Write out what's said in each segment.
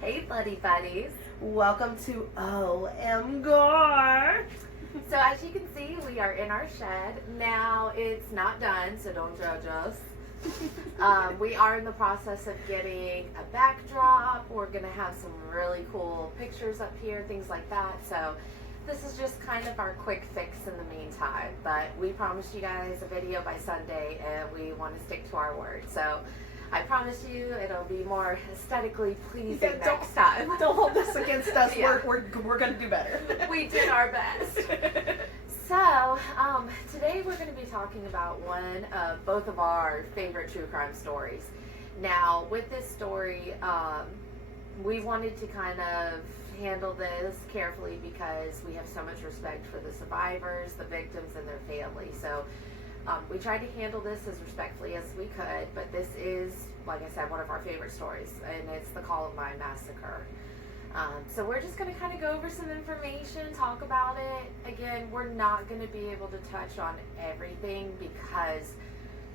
Hey, buddy buddies. Welcome to OM Gore. So as you can see, we are in our shed. Now it's not done, so don't judge us. We are in the process of getting a backdrop. We're going to have some really cool pictures up here, things like that. So this is just kind of our quick fix in the meantime. But we promised you guys a video by Sunday, and we want to stick to our word. So I promise you it'll be more aesthetically pleasing next time. Don't hold this against us. Yeah. We're going to do better. We did our best. So, today we're going to be talking about one of both of our favorite true crime stories. Now, with this story, we wanted to kind of handle this carefully because we have so much respect for the survivors, the victims, and their families. So, we tried to handle this as respectfully as we could, but this is, like I said, one of our favorite stories, and it's the Columbine Massacre. So we're just going to kind of go over some information, talk about it. Again, we're not going to be able to touch on everything because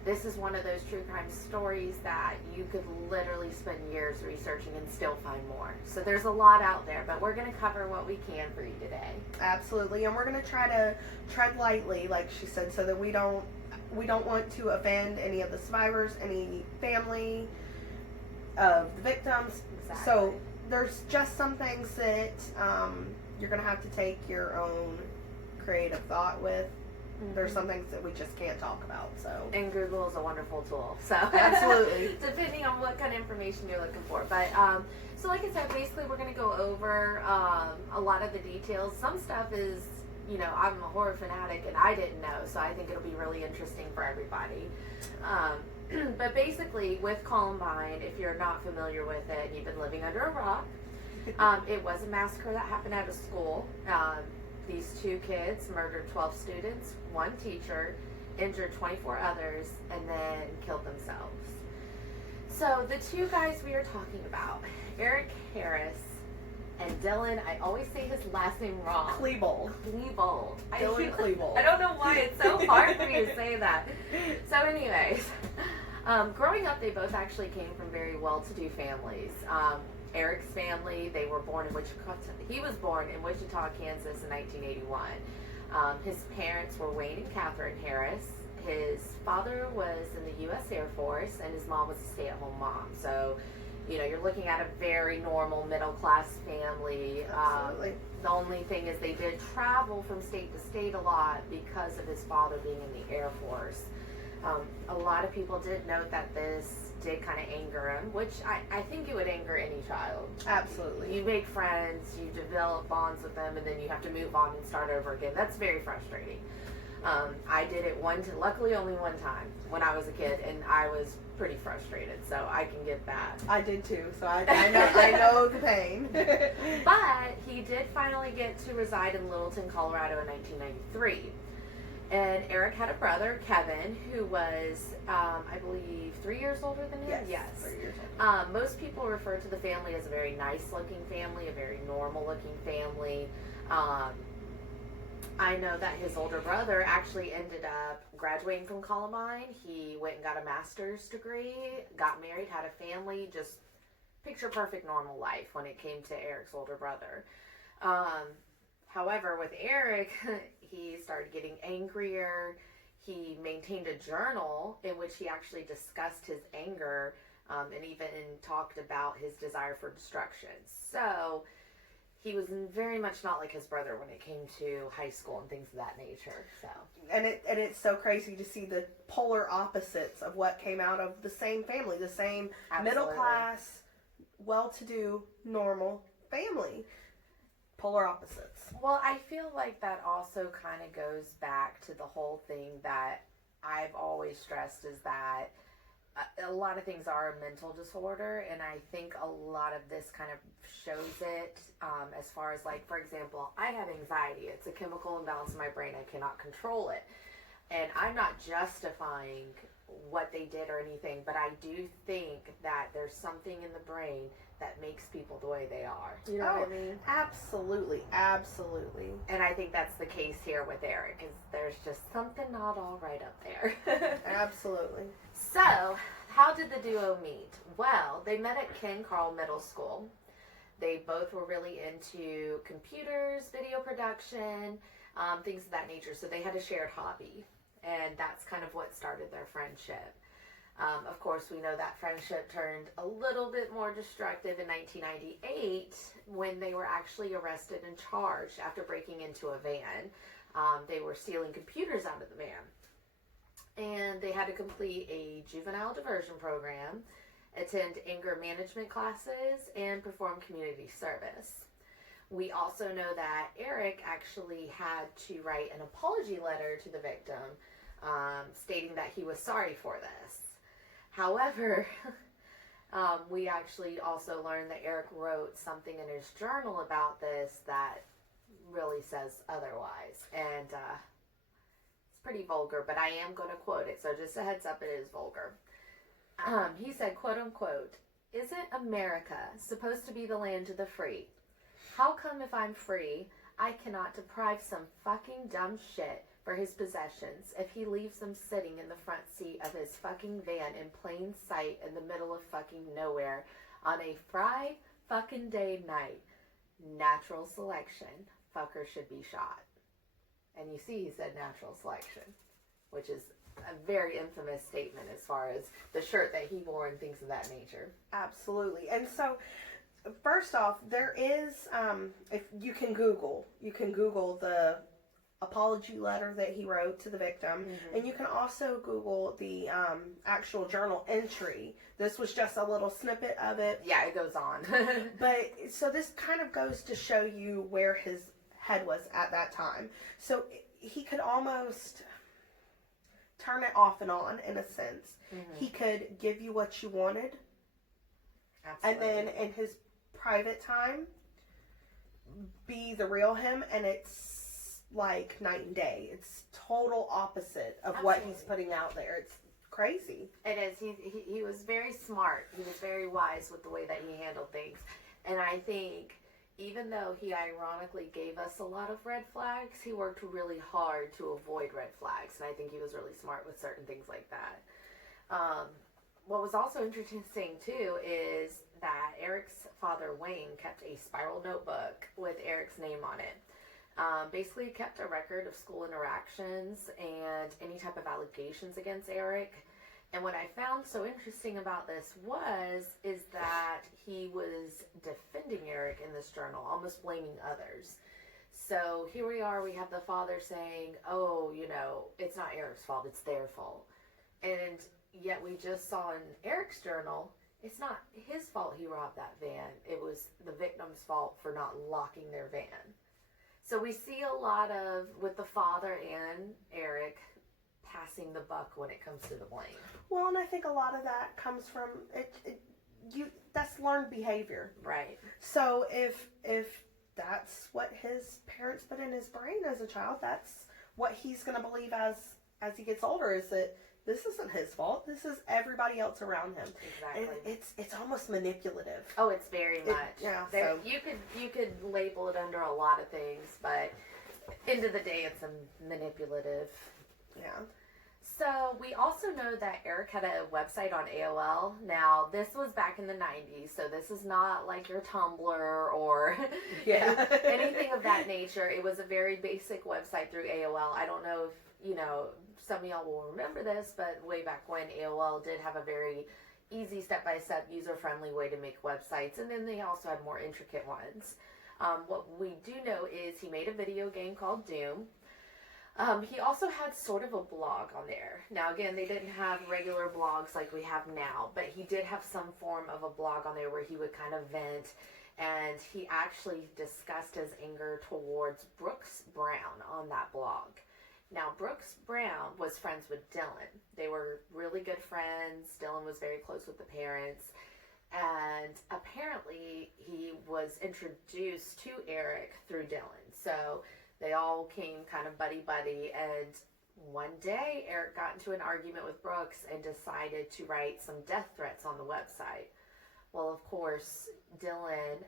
this is one of those true crime stories that you could literally spend years researching and still find more. So there's a lot out there, but we're going to cover what we can for you today. Absolutely, and we're going to try to tread lightly, like she said, so that we don't want to offend any of the survivors, any family of the victims. Exactly. So there's just some things that you're going to have to take your own creative thought with. Mm-hmm. There's some things that we just can't talk about. So, and Google is a wonderful tool. So absolutely, depending on what kind of information you're looking for. But so like I said, basically we're going to go over a lot of the details. Some stuff is, you know, I'm a horror fanatic and I didn't know, so I think it'll be really interesting for everybody. But basically, with Columbine, if you're not familiar with it and you've been living under a rock, it was a massacre that happened at a school. These two kids murdered 12 students, one teacher, injured 24 others, and then killed themselves. So the two guys we are talking about, Eric Harris and Dylan, I always say his last name wrong. Klebold. Dylan Klebold. I don't know why it's so hard for me to say that. So anyways, growing up, they both actually came from very well-to-do families. Eric's family, they were born in Wichita. He was born in Wichita, Kansas in 1981. His parents were Wayne and Catherine Harris. His father was in the U.S. Air Force, and his mom was a stay-at-home mom. So, you know, you're looking at a very normal middle-class family. The only thing is they did travel from state to state a lot because of his father being in the Air Force. A lot of people did note that this did kind of anger him, which I think it would anger any child. Absolutely. You make friends, you develop bonds with them, and then you have to move on and start over again. That's very frustrating. I did it luckily only one time when I was a kid, and I was pretty frustrated, so I can get that. I did too, so I know the pain. But he did finally get to reside in Littleton, Colorado in 1993. And Eric had a brother, Kevin, who was, I believe, 3 years older than him? Yes. 3 years older. Most people refer to the family as a very nice-looking family, a very normal-looking family. I know that his older brother actually ended up graduating from Columbine. He went and got a master's degree, got married, had a family, just picture-perfect normal life when it came to Eric's older brother. However, with Eric, he started getting angrier. He maintained a journal in which he actually discussed his anger and even talked about his desire for destruction. So he was very much not like his brother when it came to high school and things of that nature. So and it's so crazy to see the polar opposites of what came out of the same family, the same middle class, well-to-do, normal family. Polar opposites. Well, I feel like that also kind of goes back to the whole thing that I've always stressed is that a lot of things are a mental disorder, and I think a lot of this kind of shows it as far as, like, for example, I have anxiety. It's a chemical imbalance in my brain. I cannot control it. And I'm not justifying what they did or anything, but I do think that there's something in the brain that makes people the way they are. You know what I mean? Absolutely. Absolutely. And I think that's the case here with Eric, is there's just something not all right up there. And Absolutely. So, how did the duo meet? Well, they met at Ken Carl Middle School. They both were really into computers, video production, things of that nature. So they had a shared hobby. And that's kind of what started their friendship. Of course, we know that friendship turned a little bit more destructive in 1998 when they were actually arrested and charged after breaking into a van. They were stealing computers out of the van. And they had to complete a juvenile diversion program, attend anger management classes, and perform community service. We also know that Eric actually had to write an apology letter to the victim, stating that he was sorry for this. However, we actually also learned that Eric wrote something in his journal about this that really says otherwise. And it's pretty vulgar, but I am going to quote it. So just a heads up, it is vulgar. He said, quote unquote, "Isn't America supposed to be the land of the free? How come if I'm free, I cannot deprive some fucking dumb shit for his possessions if he leaves them sitting in the front seat of his fucking van in plain sight in the middle of fucking nowhere on a Friday fucking day night? Natural selection. Fucker should be shot." And you see he said natural selection, which is a very infamous statement as far as the shirt that he wore and things of that nature. Absolutely. And so, first off, there is, if you can Google the apology letter that he wrote to the victim, and you can also Google the actual journal entry. This was just a little snippet of it. Yeah, it goes on. But, so this kind of goes to show you where his head was at that time. So, he could almost turn it off and on, in a sense. He could give you what you wanted. Absolutely. And then in his private time, be the real him, and it's like night and day. It's total opposite of what he's putting out there. It's crazy. It is. He was very smart. He was very wise with the way that he handled things. And I think even though he ironically gave us a lot of red flags, he worked really hard to avoid red flags. And I think he was really smart with certain things like that. What was also interesting too is that Eric's father, Wayne, kept a spiral notebook with Eric's name on it. Basically kept a record of school interactions and any type of allegations against Eric. And what I found so interesting about this is that he was defending Eric in this journal, almost blaming others. So here we are, we have the father saying, oh, it's not Eric's fault, it's their fault. And yet we just saw in Eric's journal, it's not his fault he robbed that van. It was the victim's fault for not locking their van. So we see a lot of, with the father and Eric, passing the buck when it comes to the blame. Well, and I think a lot of that comes from that's learned behavior. Right. So if that's what his parents put in his brain as a child, that's what he's going to believe as he gets older, is that this isn't his fault. This is everybody else around him. Exactly. And it's almost manipulative. Oh, it's very much. So you could label it under a lot of things, but end of the day, it's a manipulative. Yeah. So we also know that Eric had a website on AOL. Now, this was back in the 90s, so this is not like your Tumblr or anything of that nature. It was a very basic website through AOL. I don't know if, some of y'all will remember this, but way back when, AOL did have a very easy step-by-step, user-friendly way to make websites, and then they also had more intricate ones. What we do know is he made a video game called Doom. He also had sort of a blog on there. Now, again, they didn't have regular blogs like we have now, but he did have some form of a blog on there where he would kind of vent, and he actually discussed his anger towards Brooks Brown on that blog. Now, Brooks Brown was friends with Dylan. They were really good friends. Dylan was very close with the parents, and apparently he was introduced to Eric through Dylan. So they all came kind of buddy-buddy, and one day Eric got into an argument with Brooks and decided to write some death threats on the website. Well, of course, Dylan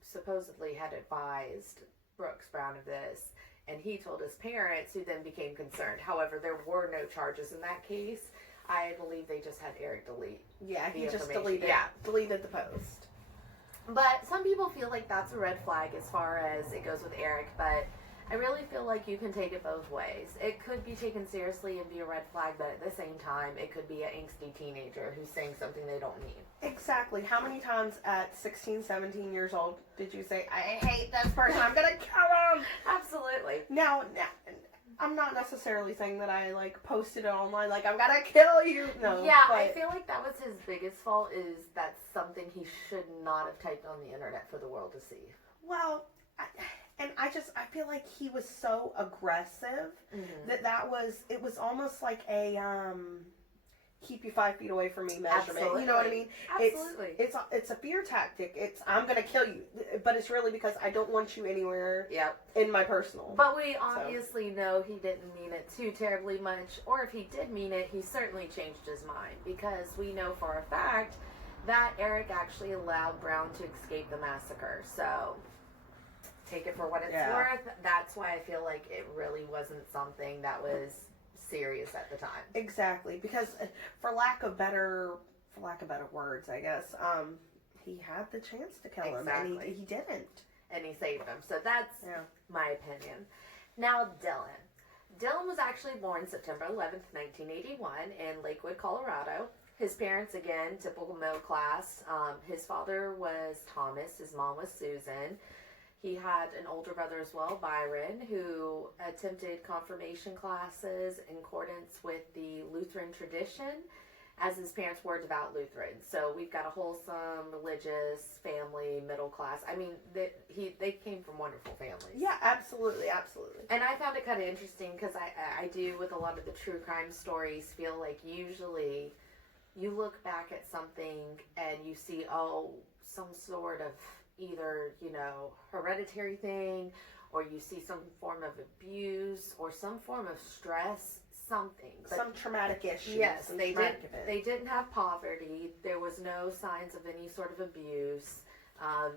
supposedly had advised Brooks Brown of this, and he told his parents, who then became concerned. However, there were no charges in that case. I believe they just had Eric delete. Yeah, he just information. deleted the post. But some people feel like that's a red flag as far as it goes with Eric, but I really feel like you can take it both ways. It could be taken seriously and be a red flag, but at the same time, it could be an angsty teenager who's saying something they don't mean. Exactly. How many times at 16, 17 years old did you say, I hate this person, I'm gonna kill him? Absolutely. Now, I'm not necessarily saying that I, like, posted it online, like, I'm gonna kill you. No. Yeah, but I feel like that was his biggest fault, is that's something he should not have typed on the internet for the world to see. Well, I feel like he was so aggressive it was almost like a, keep you 5 feet away from me measurement. Absolutely. You know what I mean? Absolutely. It's a fear tactic. It's, I'm going to kill you. But it's really because I don't want you anywhere in my personal. But we obviously know he didn't mean it too terribly much. Or if he did mean it, he certainly changed his mind. Because we know for a fact that Eric actually allowed Brown to escape the massacre. So take it for what it's worth. That's why I feel like it really wasn't something that was serious at the time. Exactly, because for lack of better words, I guess, he had the chance to kill him, and he didn't. And he saved him. So that's my opinion. Now, Dylan. Dylan was actually born September 11th, 1981 in Lakewood, Colorado. His parents, again, typical middle class. His father was Thomas. His mom was Susan. He had an older brother as well, Byron, who attempted confirmation classes in accordance with the Lutheran tradition, as his parents were devout Lutherans. So we've got a wholesome, religious family, middle class. I mean, they came from wonderful families. Yeah, absolutely, absolutely. And I found it kind of interesting because I do, with a lot of the true crime stories, feel like usually you look back at something and you see, some sort of either, hereditary thing, or you see some form of abuse or some form of stress, something. But some traumatic issues. Yes, they didn't have poverty. There was no signs of any sort of abuse.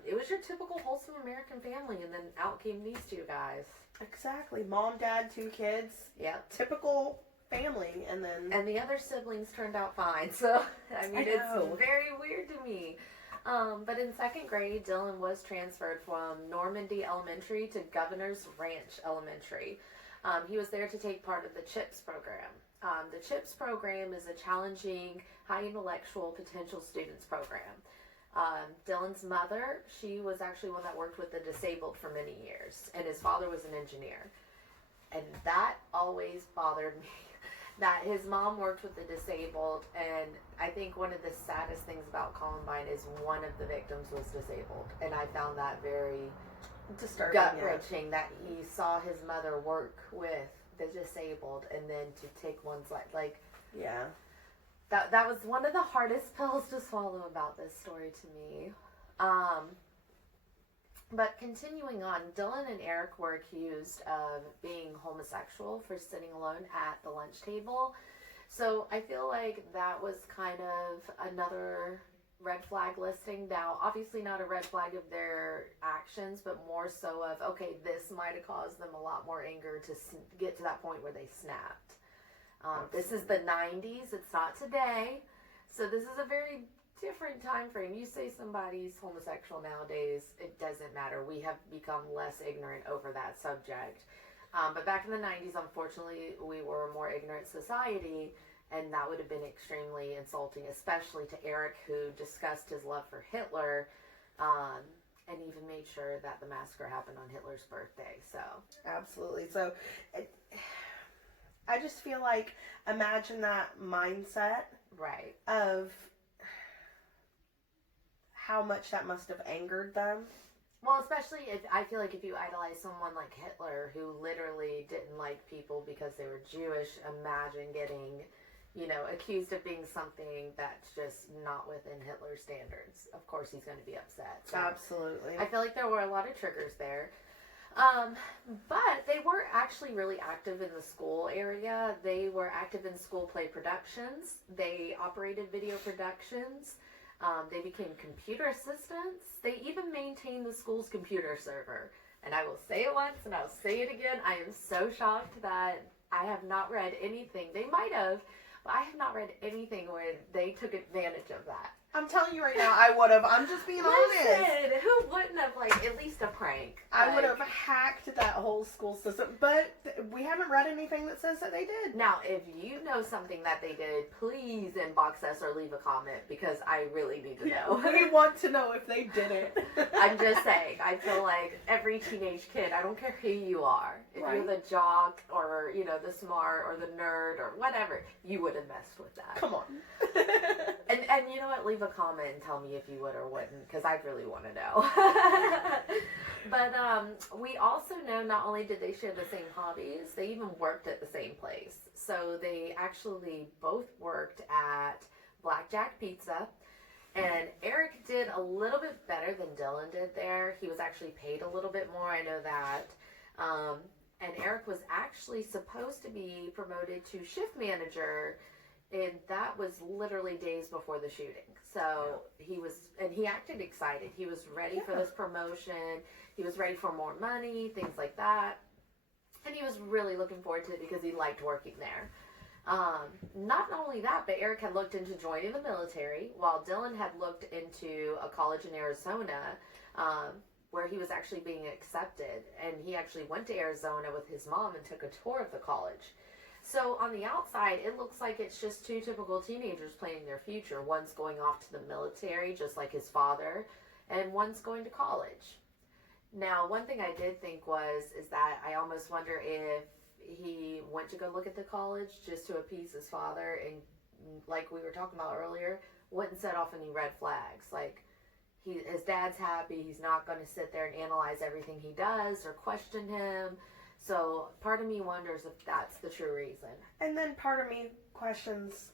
It was your typical wholesome American family, and then out came these two guys. Exactly. Mom, dad, 2 kids. Yeah. Typical family, and then... And the other siblings turned out fine, so, it's very weird to me. But in 2nd grade, Dylan was transferred from Normandy Elementary to Governor's Ranch Elementary. He was there to take part of the CHIPS program. The CHIPS program is a challenging, high intellectual potential students program. Dylan's mother, she was actually one that worked with the disabled for many years, and his father was an engineer. And that always bothered me, that his mom worked with the disabled, and I think one of the saddest things about Columbine is one of the victims was disabled, and I found that very disturbing, gut-wrenching that he saw his mother work with the disabled, and then to take one's life, that was one of the hardest pills to swallow about this story to me. But continuing on, Dylan and Eric were accused of being homosexual for sitting alone at the lunch table. So I feel like that was kind of another red flag listing. Now, obviously not a red flag of their actions, but more so of, okay, this might have caused them a lot more anger to get to that point where they snapped. This is the 90s. It's not today. So this is a very different time frame. You say somebody's homosexual nowadays, it doesn't matter. We have become less ignorant over that subject. But back in the 90s, unfortunately, we were a more ignorant society, and that would have been extremely insulting, especially to Eric, who discussed his love for Hitler, and even made sure that the massacre happened on Hitler's birthday. So absolutely. So I just feel like, imagine that mindset, right, of how much that must have angered them. Well, especially if I feel like if you idolize someone like Hitler, who literally didn't like people because they were Jewish, imagine getting, accused of being something that's just not within Hitler's standards. Of course, he's going to be upset. So absolutely. I feel like there were a lot of triggers there. But they were actually really active in the school area. They were active in school play productions. They operated video productions. They became computer assistants. They even maintained the school's computer server. And I will say it once and I'll say it again. I am so shocked that I have not read anything. They might have, But I have not read anything where they took advantage of that. I'm telling you right now, I would have. I'm just being honest. Listen, who wouldn't have, like, at least a prank? I would have hacked that whole school system, but we haven't read anything that says that they did. Now, if you know something that they did, please inbox us or leave a comment, because I really need to know. We want to know if they did it. I'm just saying, I feel like every teenage kid, I don't care who you are, if Right. you're the jock or, you know, the smart or the nerd or whatever, you would have messed with that. Come on. And you know what? Leave a comment and tell me if you would or wouldn't, because I really want to know. But we also know not only did they share the same hobbies, they even worked at the same place. So they actually both worked at Blackjack Pizza. And Eric did a little bit better than Dylan did there. He was actually paid a little bit more, I know that. And Eric was actually supposed to be promoted to shift manager, and that was literally days before the shooting. So he acted excited. He was ready for this promotion. He was ready for more money, things like that. And he was really looking forward to it because he liked working there. Not only that, but Eric had looked into joining the military, while Dylan had looked into a college in Arizona, where he was actually being accepted. And he actually went to Arizona with his mom and took a tour of the college. So on the outside, it looks like it's just two typical teenagers planning their future. One's going off to the military, just like his father, and one's going to college. Now, one thing I did think is that I almost wonder if he went to go look at the college just to appease his father, and like we were talking about earlier, wouldn't set off any red flags. Like, his dad's happy, he's not going to sit there and analyze everything he does or question him. So part of me wonders if that's the true reason. And then part of me questions,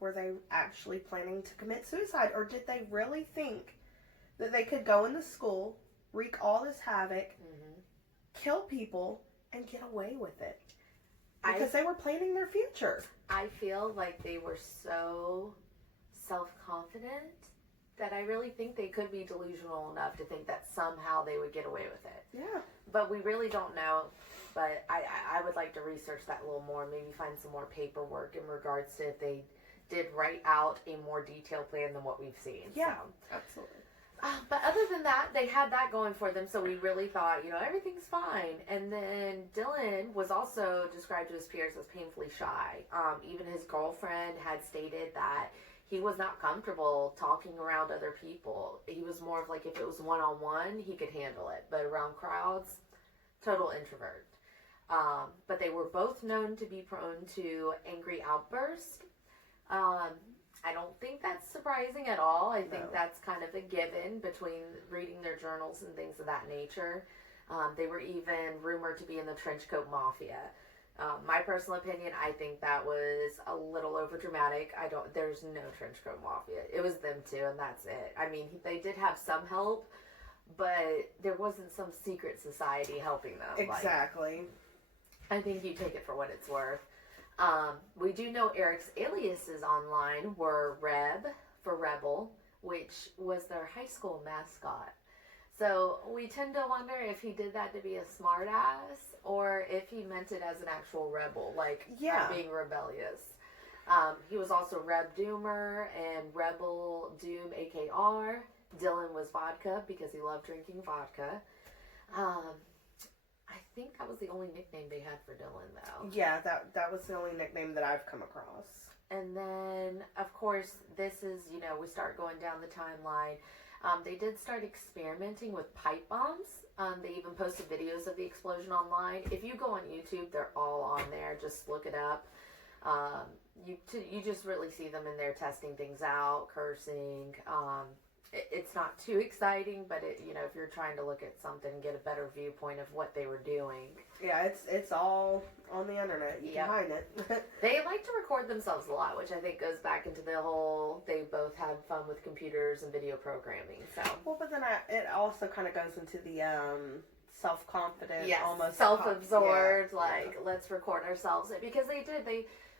were they actually planning to commit suicide? Or did they really think that they could go into school, wreak all this havoc, kill people, and get away with it? Because they were planning their future. I feel like they were so self-confident that I really think they could be delusional enough to think that somehow they would get away with it. Yeah. But we really don't know. But I would like to research that a little more, maybe find some more paperwork in regards to if they did write out a more detailed plan than what we've seen. Yeah, so. absolutely. But other than that, they had that going for them, so we really thought, you know, everything's fine. And then Dylan was also described to his peers as painfully shy. Even his girlfriend had stated that he was not comfortable talking around other people. He was more of like, if it was one-on-one, he could handle it. But around crowds, total introvert. But they were both known to be prone to angry outbursts. I don't think that's surprising at all. I think that's kind of a given between reading their journals and things of that nature. They were even rumored to be in the trenchcoat mafia. My personal opinion, I think that was a little over dramatic. There's no trenchcoat mafia. It was them two, and that's it. I mean, they did have some help, but there wasn't some secret society helping them. Exactly. I think you take it for what it's worth. We do know Eric's aliases online were Reb for Rebel, which was their high school mascot. So we tend to wonder if he did that to be a smartass or if he meant it as an actual rebel, like being rebellious. He was also Reb Doomer and Rebel Doom AKR. Dylan was Vodka because he loved drinking vodka. I think that was the only nickname they had for Dylan, though. Yeah, that was the only nickname that I've come across. And then, of course, this is, you know, we start going down the timeline. They did start experimenting with pipe bombs. They even posted videos of the explosion online. If you go on YouTube, they're all on there. Just look it up. You just really see them in there testing things out, cursing. It's not too exciting, but you know, if you're trying to look at something and get a better viewpoint of what they were doing. Yeah, it's all on the internet. You can find it. They like to record themselves a lot, which I think goes back into the whole, they both had fun with computers and video programming. So. Well, but then it also kind of goes into the self-confident, almost self-absorbed, let's record ourselves. Because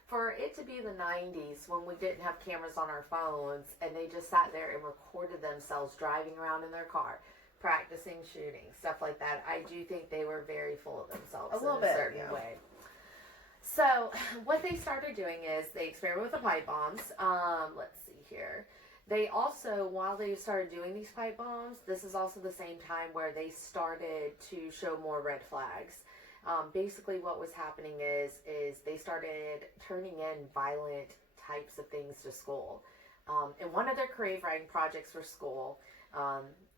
for it to be the 90s when we didn't have cameras on our phones and they just sat there and recorded themselves driving around in their car, practicing shooting, stuff like that, I do think they were very full of themselves in a certain way. So what they started doing is they experimented with the pipe bombs. Let's see here. They also, while they started doing these pipe bombs, this is also the same time where they started to show more red flags. Basically what was happening is they started turning in violent types of things to school. In one of their creative writing projects for school,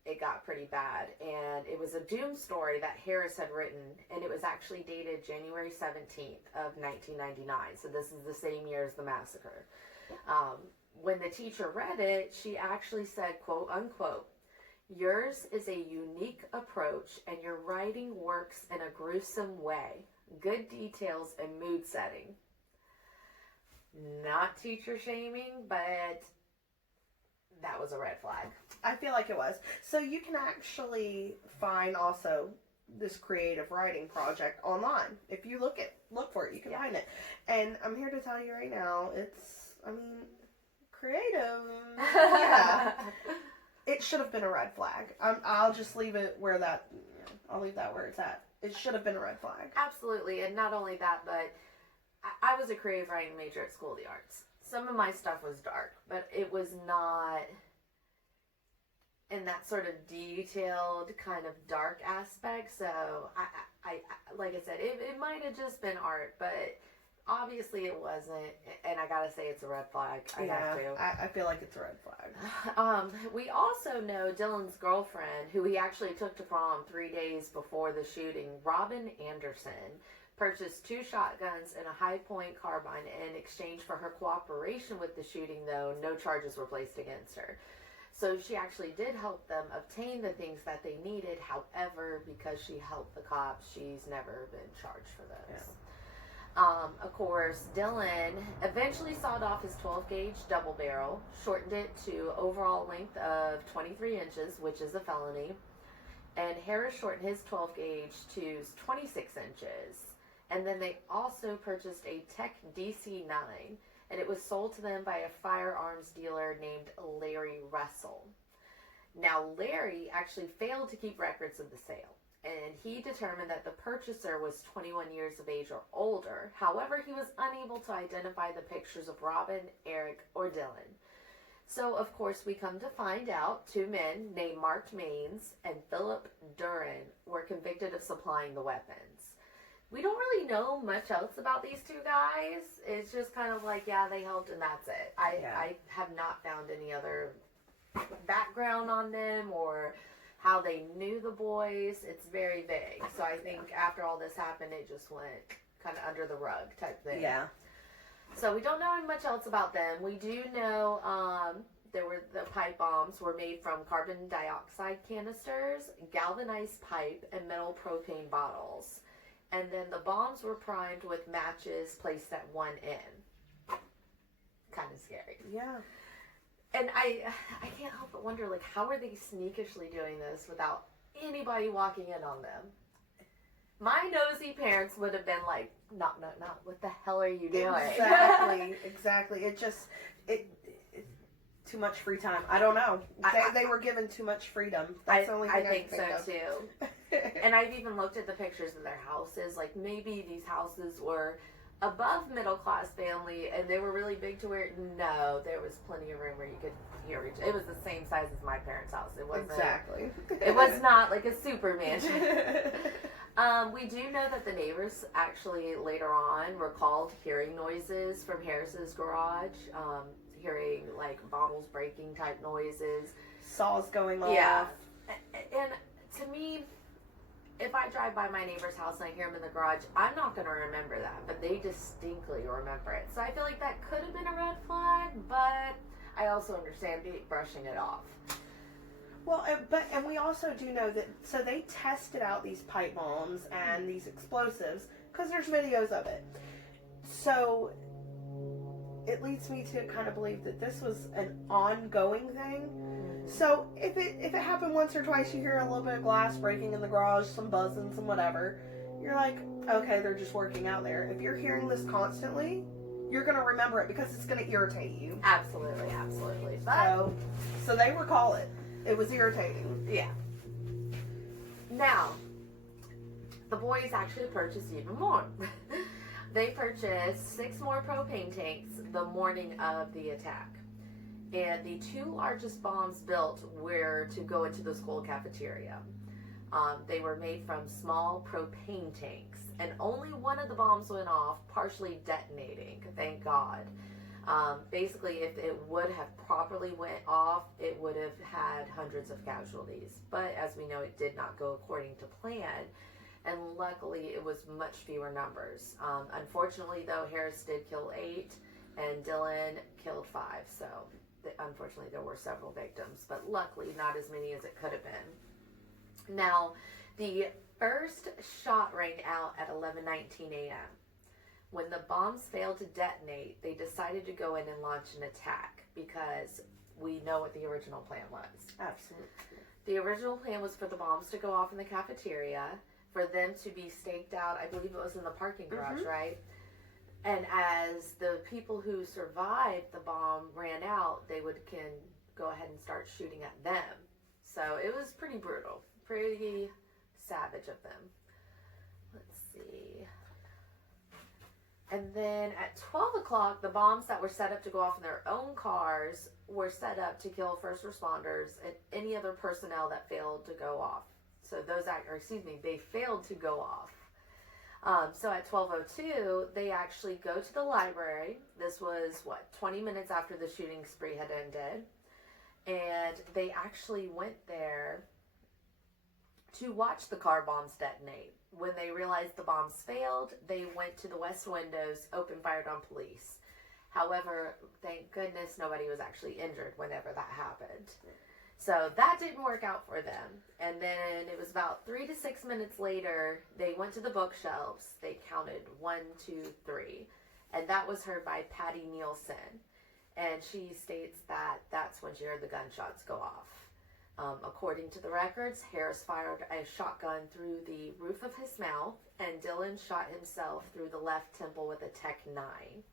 it got pretty bad, and it was a doom story that Harris had written, and it was actually dated January 17th of 1999, so this is the same year as the massacre. When the teacher read it, she actually said, quote unquote, "Yours is a unique approach, and your writing works in a gruesome way. Good details and mood setting." Not teacher shaming, but that was a red flag. I feel like it was. So you can actually find also this creative writing project online. If you look for it, you can find it. And I'm here to tell you right now, it's, creative. Yeah. It should have been a red flag. I'll just leave it where that, I'll leave that where it's at. It should have been a red flag. Absolutely. And not only that, but I was a creative writing major at School of the Arts. Some of my stuff was dark, but it was not in that sort of detailed kind of dark aspect. So I like I said, it might have just been art, but obviously it wasn't. And I gotta say, it's a red flag. I feel like it's a red flag. We also know Dylan's girlfriend, who he actually took to prom 3 days before the shooting, Robin Anderson, purchased 2 shotguns and a high-point carbine in exchange for her cooperation with the shooting, though no charges were placed against her. So she actually did help them obtain the things that they needed. However, because she helped the cops, she's never been charged for those. Yeah. Of course, Dylan eventually sawed off his 12-gauge double barrel, shortened it to overall length of 23 inches, which is a felony, and Harris shortened his 12-gauge to 26 inches. And then they also purchased a Tech DC-9, and it was sold to them by a firearms dealer named Larry Russell. Now, Larry actually failed to keep records of the sale, and he determined that the purchaser was 21 years of age or older. However, he was unable to identify the pictures of Robin, Eric, or Dylan. So, of course, we come to find out 2 men named Mark Maines and Philip Duran were convicted of supplying the weapons. We don't really know much else about these 2 guys. It's just kind of like, yeah, they helped and that's it. I have not found any other background on them or how they knew the boys. It's very vague. So I think after all this happened, it just went kind of under the rug type thing. Yeah. So we don't know much else about them. We do know the pipe bombs were made from carbon dioxide canisters, galvanized pipe, and metal propane bottles. And then the bombs were primed with matches placed at one end. Kind of scary. Yeah. And I can't help but wonder, like, how are they sneakishly doing this without anybody walking in on them? My nosy parents would have been like, "Knock, knock, knock. What the hell are you doing?" Exactly. It too much free time. I don't know. They were given too much freedom. That's the only thing I think so too. And I've even looked at the pictures of their houses. Like, maybe these houses were above middle class family and they were really big to where, no, there was plenty of room where you could reach. It was the same size as my parents' house. It wasn't exactly. It was not like a super mansion. We do know that the neighbors actually later on recalled hearing noises from Harris's garage, hearing like bottles breaking type noises, saws going off. Yeah. And to me, if I drive by my neighbor's house and I hear them in the garage, I'm not going to remember that, but they distinctly remember it. So I feel like that could have been a red flag, but I also understand brushing it off. Well, and we also do know that, so they tested out these pipe bombs and these explosives, because there's videos of it. So it leads me to kind of believe that this was an ongoing thing. So if it happened once or twice, you hear a little bit of glass breaking in the garage, some buzzing, some whatever, you're like, okay, they're just working out there. If you're hearing this constantly, you're going to remember it because it's going to irritate you. Absolutely. So they recall it. It was irritating. Yeah. Now, the boys actually purchased even more. They purchased 6 more propane tanks the morning of the attack. And the 2 largest bombs built were to go into the school cafeteria. They were made from small propane tanks, and only one of the bombs went off, partially detonating, thank God. Basically, if it would have properly went off, it would have had hundreds of casualties. But as we know, it did not go according to plan, and luckily it was much fewer numbers. Unfortunately, though, Harris did kill 8, and Dylan killed 5, so unfortunately there were several victims, but luckily not as many as it could have been. Now, the first shot rang out at 11:19 a.m. When the bombs failed to detonate, they decided to go in and launch an attack, because we know what the original plan was. Absolutely. The original plan was for the bombs to go off in the cafeteria, for them to be staked out, I believe it was in the parking garage, right? And as the people who survived the bomb ran out, they can go ahead and start shooting at them. So it was pretty brutal, pretty savage of them. Let's see. And then at 12 o'clock, the bombs that were set up to go off in their own cars were set up to kill first responders and any other personnel that failed to go off. So they failed to go off. So at 12:02, they actually go to the library. This was, 20 minutes after the shooting spree had ended. And they actually went there to watch the car bombs detonate. When they realized the bombs failed, they went to the west windows, open fired on police. However, thank goodness nobody was actually injured whenever that happened. So that didn't work out for them. And then it was about 3 to 6 minutes later, they went to the bookshelves. They counted 1, 2, 3. And that was heard by Patty Nielsen. And she states that that's when she heard the gunshots go off. According to the records, Harris fired a shotgun through the roof of his mouth, and Dylan shot himself through the left temple with a Tech 9.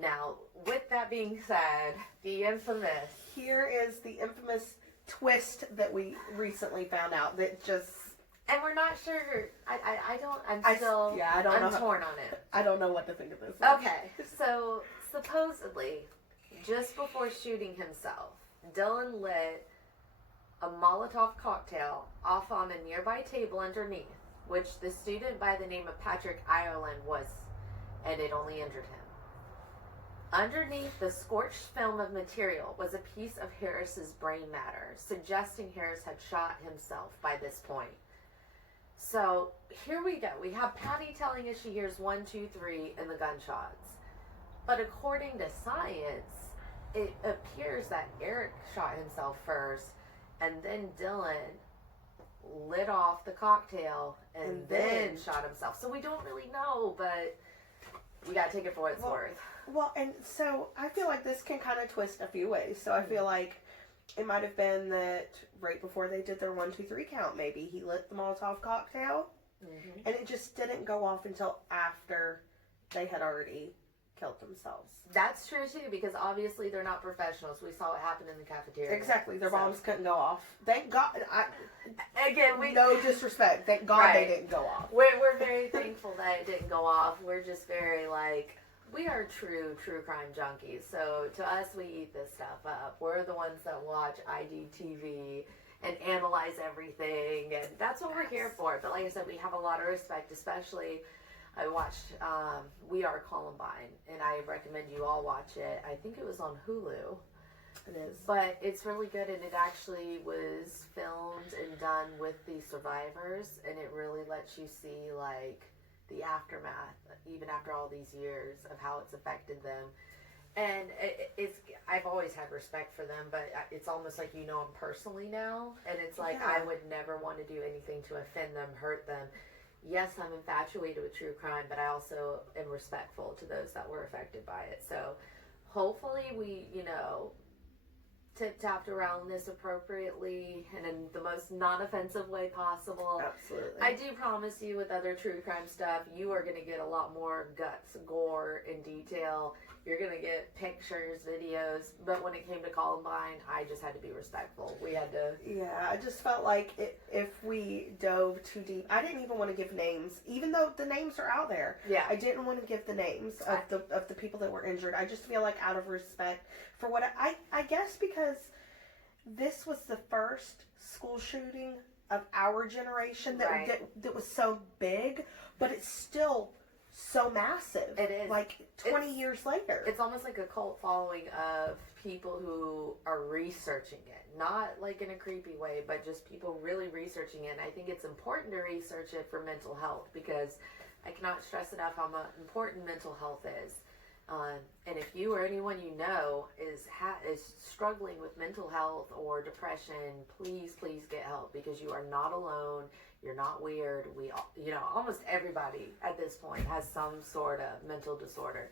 Now, with that being said, the infamous... Here is the infamous twist that we recently found out that just... And we're not sure... I'm torn on it. I don't know what to think of this. Okay, so supposedly, just before shooting himself, Dylan lit a Molotov cocktail off on a nearby table underneath, which the student by the name of Patrick Ireland was, and it only injured him. Underneath the scorched film of material was a piece of Harris's brain matter, suggesting Harris had shot himself by this point. So here we go. We have Patty telling us she hears 1, 2, 3 in the gunshots. But according to science, it appears that Eric shot himself first, and then Dylan lit off the cocktail and then shot himself. So we don't really know, but we gotta take it for what it's worth. Well, and so I feel like this can kind of twist a few ways. So I feel like it might have been that right before they did their 1, 2, 3 count, maybe he lit the Molotov cocktail, and it just didn't go off until after they had already killed themselves. That's true too, because obviously they're not professionals. We saw what happened in the cafeteria. Exactly, their bombs couldn't go off. Thank God. No disrespect. Thank God they didn't go off. We're very thankful that it didn't go off. We're just very we are true crime junkies. So to us, we eat this stuff up. We're the ones that watch IGTV and analyze everything, and that's what we're here for. But like I said, we have a lot of respect, especially. I watched We Are Columbine, and I recommend you all watch it. I think it was on Hulu. It is. But it's really good, and it actually was filmed and done with the survivors, and it really lets you see, the aftermath, even after all these years, of how it's affected them. And I've always had respect for them, but it's almost like you know them personally now, and it's I would never want to do anything to offend them, hurt them. Yes, I'm infatuated with true crime, but I also am respectful to those that were affected by it. So hopefully we, tip-tapped around this appropriately and in the most non-offensive way possible. Absolutely. I do promise you with other true crime stuff, you are going to get a lot more guts, gore, and detail. You're going to get pictures, videos. But when it came to Columbine, I just had to be respectful. We had to... Yeah, I just felt like if we dove too deep, I didn't even want to give names, even though the names are out there. Yeah. I didn't want to give the names of the people that were injured. I just feel like out of respect for what I guess because this was the first school shooting of our generation that was so big, but it's still so massive. It is. Like 20 years later. It's almost like a cult following of people who are researching it. Not like in a creepy way, but just people really researching it. And I think it's important to research it for mental health because I cannot stress enough how important mental health is. And if you or anyone you know is struggling with mental health or depression, please get help because you are not alone. You're not weird. Almost everybody at this point has some sort of mental disorder.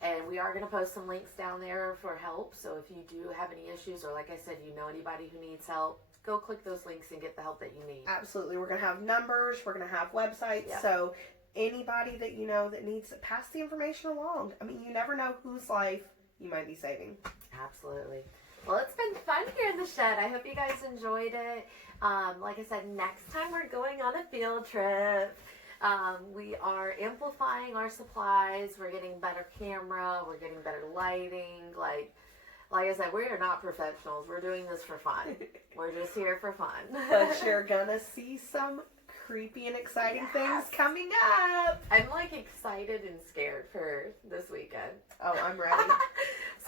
And we are going to post some links down there for help. So if you do have any issues or like I said, you know anybody who needs help, go click those links and get the help that you need. Absolutely. We're going to have numbers. We're going to have websites. Yeah. So anybody that you know that needs to pass the information along. I mean, you never know whose life you might be saving. Absolutely. Well, it's been fun here in the shed. I hope you guys enjoyed it. Like I said, next time we're going on a field trip. We are amplifying our supplies. We're getting better camera. We're getting better lighting. Like I said, we are not professionals. We're doing this for fun. We're just here for fun. But you're gonna see some creepy and exciting things coming up. I'm like excited and scared for this weekend. Oh, I'm ready.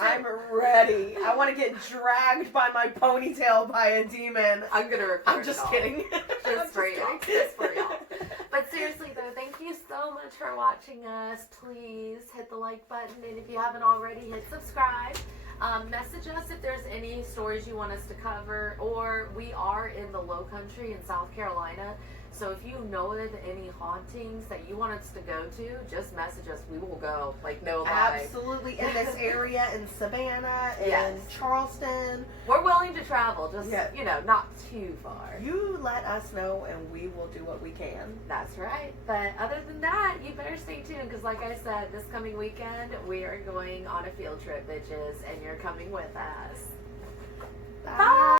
I'm ready. I want to get dragged by my ponytail by a demon. I'm gonna record. I'm just kidding. Just for y'all. Just for y'all. But seriously though, thank you so much for watching us. Please hit the like button, and if you haven't already, hit subscribe. Message us if there's any stories you want us to cover, or we are in the Low Country in South Carolina. So if you know of any hauntings that you want us to go to, just message us. We will go. Like, no lie. Absolutely. In this area, in Savannah, in Charleston. We're willing to travel, just, not too far. You let us know and we will do what we can. That's right. But other than that, you better stay tuned because like I said, this coming weekend, we are going on a field trip, bitches, and you're coming with us. Bye.